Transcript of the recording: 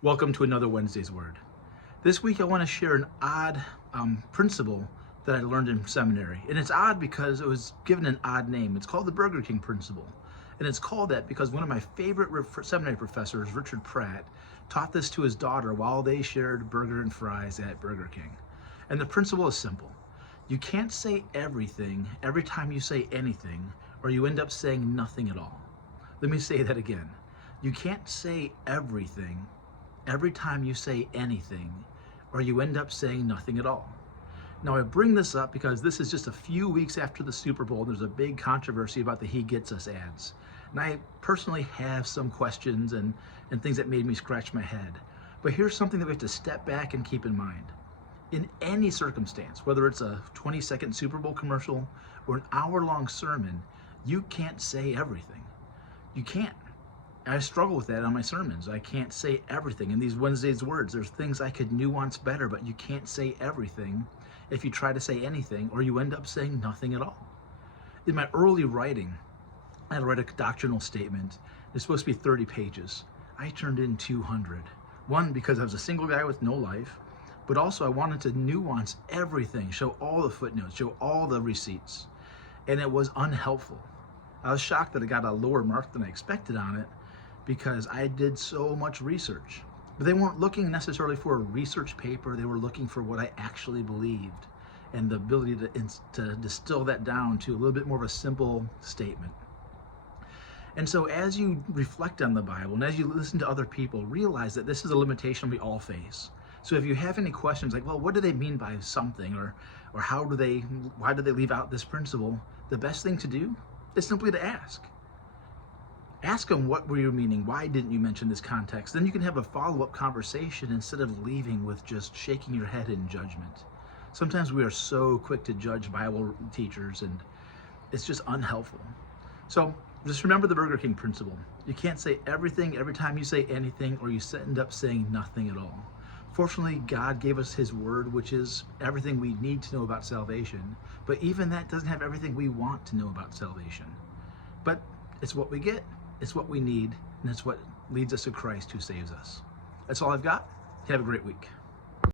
Welcome to another Wednesday's Word. This week I want to share an odd principle that I learned in seminary. And it's odd because it was given an odd name. It's called the Burger King principle. And it's called that because one of my favorite seminary professors, Richard Pratt, taught this to his daughter while they shared burger and fries at Burger King. And the principle is simple. You can't say everything every time you say anything, or you end up saying nothing at all. Let me say that again. You can't say everything every time you say anything, or you end up saying nothing at all. Now I bring this up because this is just a few weeks after the Super Bowl. There's a big controversy about the He Gets Us ads. And I personally have some questions and things that made me scratch my head. But here's something that we have to step back and keep in mind. In any circumstance, whether it's a 20-second Super Bowl commercial or an hour-long sermon, you can't say everything. You can't. I struggle with that on my sermons. I can't say everything. In these Wednesday's words, there's things I could nuance better, but you can't say everything if you try to say anything, or you end up saying nothing at all. In my early writing, I had to write a doctrinal statement. It's supposed to be 30 pages. I turned in 200. One, because I was a single guy with no life, but also I wanted to nuance everything, show all the footnotes, show all the receipts, and it was unhelpful. I was shocked that I got a lower mark than I expected on it, because I did so much research. But they weren't looking necessarily for a research paper, they were looking for what I actually believed and the ability to distill that down to a little bit more of a simple statement. And so as you reflect on the Bible and as you listen to other people, realize that this is a limitation we all face. So if you have any questions like, well, what do they mean by something, or why do they leave out this principle? The best thing to do is simply to ask. Ask them, what were you meaning? Why didn't you mention this context? Then you can have a follow-up conversation instead of leaving with just shaking your head in judgment. Sometimes we are so quick to judge Bible teachers, and it's just unhelpful. So just remember the Burger King principle. You can't say everything every time you say anything, or you end up saying nothing at all. Fortunately, God gave us His Word, which is everything we need to know about salvation. But even that doesn't have everything we want to know about salvation. But it's what we get. It's what we need, and it's what leads us to Christ who saves us. That's all I've got. Have a great week.